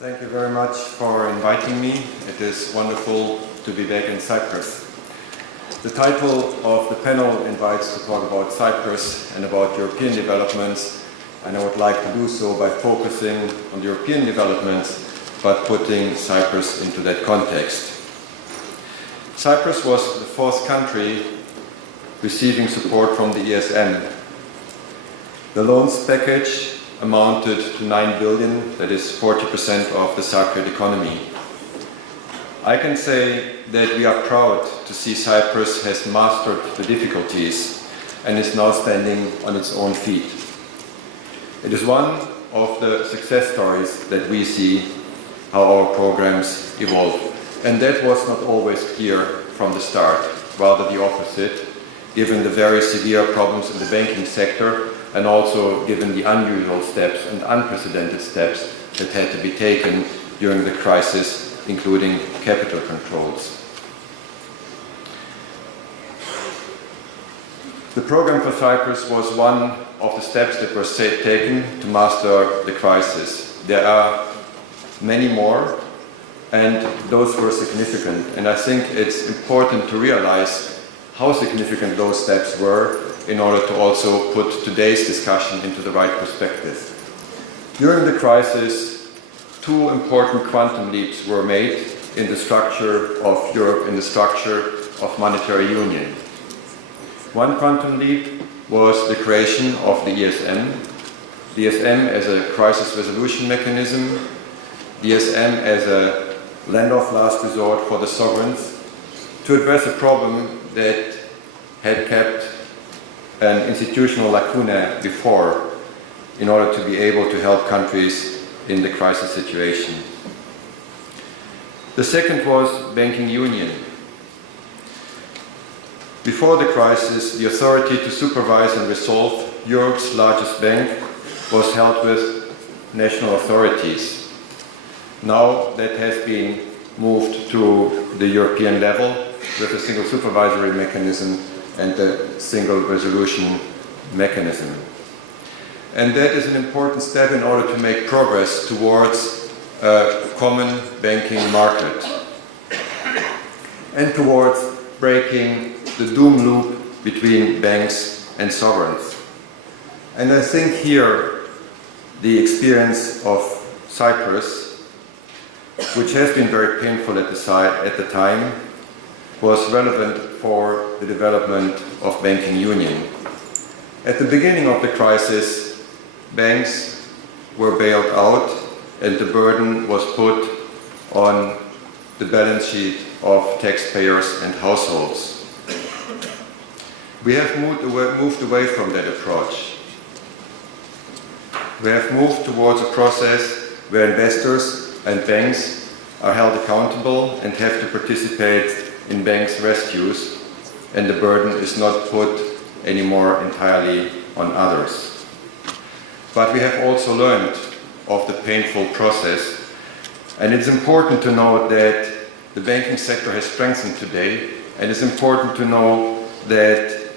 Thank you very much for inviting me. It is wonderful to be back in Cyprus. The title of the panel invites to talk about Cyprus and about European developments, and I would like to do so by focusing on European developments, but putting Cyprus into that context. Cyprus was the fourth country receiving support from the ESM. The loans package amounted to 9 billion, that is 40% of the Cypriot economy. I can say that we are proud to see Cyprus has mastered the difficulties and is now standing on its own feet. It is one of the success stories that we see how our programs evolve. And that was not always clear from the start, rather the opposite, given the very severe problems in the banking sector and also given the unusual steps and unprecedented steps that had to be taken during the crisis, including capital controls. The program for Cyprus was one of the steps that were taken to master the crisis. There are many more, and those were significant. And I think it's important to realize how significant those steps were in order to also put today's discussion into the right perspective. During the crisis, two important quantum leaps were made in the structure of Europe, in the structure of monetary union. One quantum leap was the creation of the ESM. The ESM as a crisis resolution mechanism, the ESM as a lender of last resort for the sovereigns to address a problem that had kept an institutional lacuna before in order to be able to help countries in the crisis situation. The second was banking union. Before the crisis, the authority to supervise and resolve Europe's largest bank was held with national authorities. Now that has been moved to the European level with a single supervisory mechanism and a single resolution mechanism. And that is an important step in order to make progress towards a common banking market and towards breaking the doom loop between banks and sovereigns. And I think here the experience of Cyprus, which has been very painful at the time, was relevant for the development of banking union. At the beginning of the crisis, banks were bailed out and the burden was put on the balance sheet of taxpayers and households. We have moved away from that approach. We have moved towards a process where investors and banks are held accountable and have to participate in banks' rescues, and the burden is not put anymore entirely on others. But we have also learned of the painful process, and it's important to note that the banking sector has strengthened today, and it's important to know that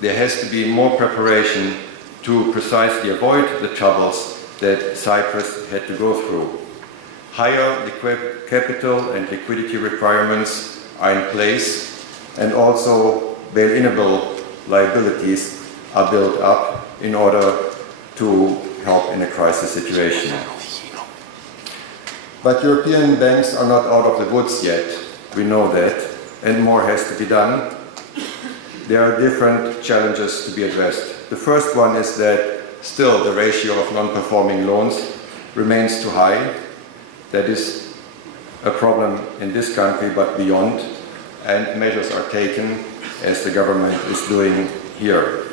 there has to be more preparation to precisely avoid the troubles that Cyprus had to go through. Higher capital and liquidity requirements are in place, and also bail-inable liabilities are built up in order to help in a crisis situation. But European banks are not out of the woods yet, we know that, and more has to be done. There are different challenges to be addressed. The first one is that still the ratio of non-performing loans remains too high. That is a problem in this country, but beyond, and measures are taken as the government is doing here.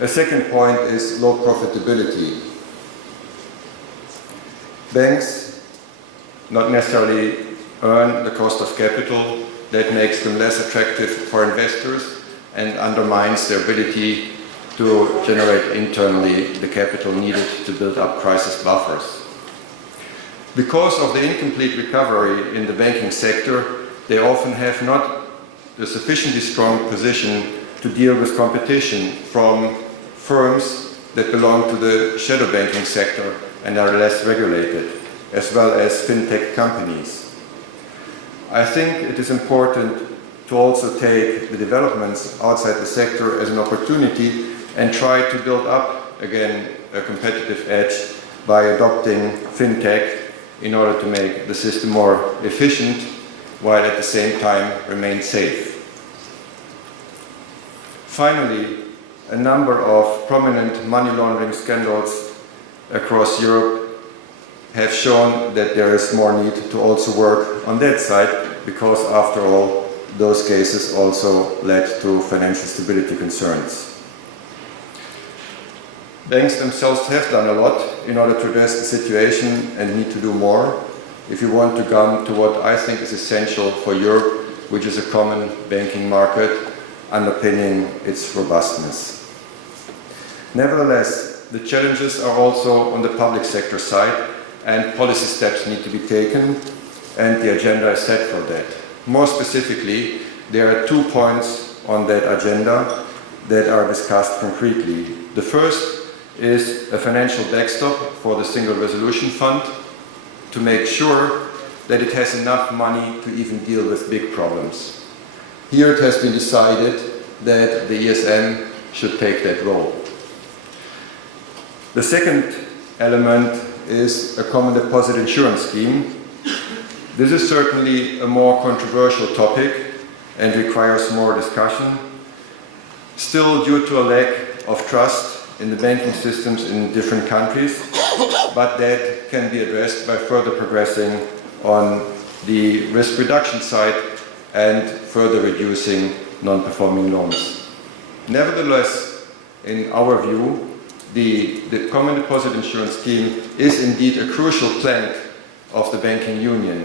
A second point is low profitability. Banks not necessarily earn the cost of capital. That makes them less attractive for investors and undermines their ability to generate internally the capital needed to build up crisis buffers. Because of the incomplete recovery in the banking sector, they often have not a sufficiently strong position to deal with competition from firms that belong to the shadow banking sector and are less regulated. as well as fintech companies. I think it is important to also take the developments outside the sector as an opportunity and try to build up again a competitive edge by adopting fintech in order to make the system more efficient while at the same time remain safe. Finally, a number of prominent money laundering scandals across Europe have shown that there is more need to also work on that side, because after all, those cases also led to financial stability concerns. Banks themselves have done a lot in order to address the situation and need to do more if you want to come to what I think is essential for Europe, which is a common banking market underpinning its robustness. Nevertheless, the challenges are also on the public sector side, and policy steps need to be taken, and the agenda is set for that. More specifically, there are 2 points on that agenda that are discussed concretely. The first is a financial backstop for the Single Resolution Fund to make sure that it has enough money to even deal with big problems. Here it has been decided that the ESM should take that role. The second element is a common deposit insurance scheme. This is certainly a more controversial topic and requires more discussion. Still, due to a lack of trust in the banking systems in different countries, but that can be addressed by further progressing on the risk reduction side and further reducing non-performing loans. Nevertheless, in our view, the Common Deposit Insurance Scheme is indeed a crucial plank of the banking union.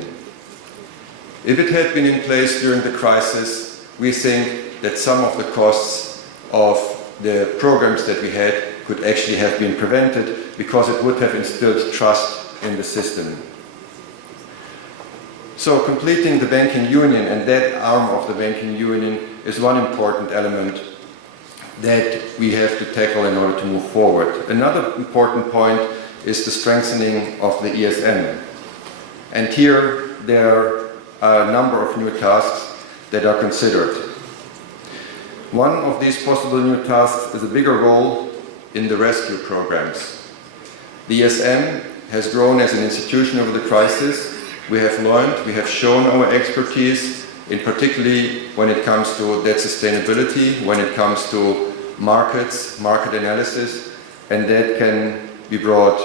If it had been in place during the crisis, we think that some of the costs of the programs that we had could actually have been prevented, because it would have instilled trust in the system. So completing the banking union, and that arm of the banking union, is one important element that we have to tackle in order to move forward. Another important point is the strengthening of the ESM. And here there are a number of new tasks that are considered. One of these possible new tasks is a bigger role in the rescue programs. The ESM has grown as an institution over the crisis. We have learned, we have shown our expertise, in particularly when it comes to debt sustainability, when it comes to markets, market analysis, and that can be brought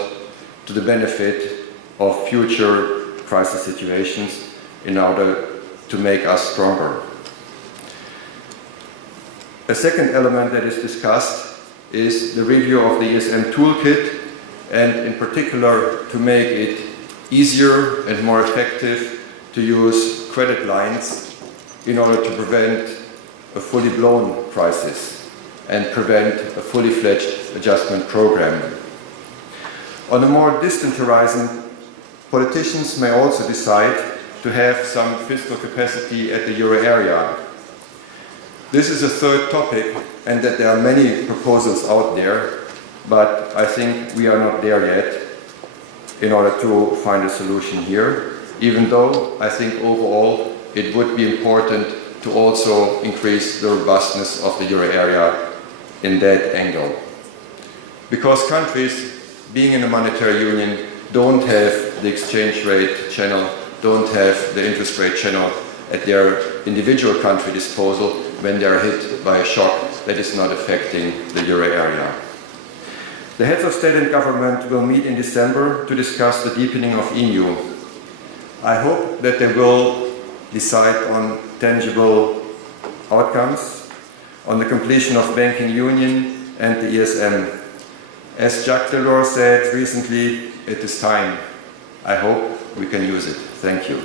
to the benefit of future crisis situations in order to make us stronger. A second element that is discussed is the review of the ESM toolkit, and in particular to make it easier and more effective to use credit lines in order to prevent a fully blown crisis and prevent a fully fledged adjustment program. On a more distant horizon, politicians may also decide to have some fiscal capacity at the euro area. This is a third topic, and that there are many proposals out there, but I think we are not there yet in order to find a solution here, even though I think overall it would be important to also increase the robustness of the euro area in that angle. Because countries, being in a monetary union, don't have the exchange rate channel, don't have the interest rate channel at their individual country disposal when they are hit by a shock that is not affecting the euro area. The heads of state and government will meet in December to discuss the deepening of EMU. I hope that they will decide on tangible outcomes, on the completion of banking union and the ESM. As Jacques Delors said recently, it is time. I hope we can use it. Thank you.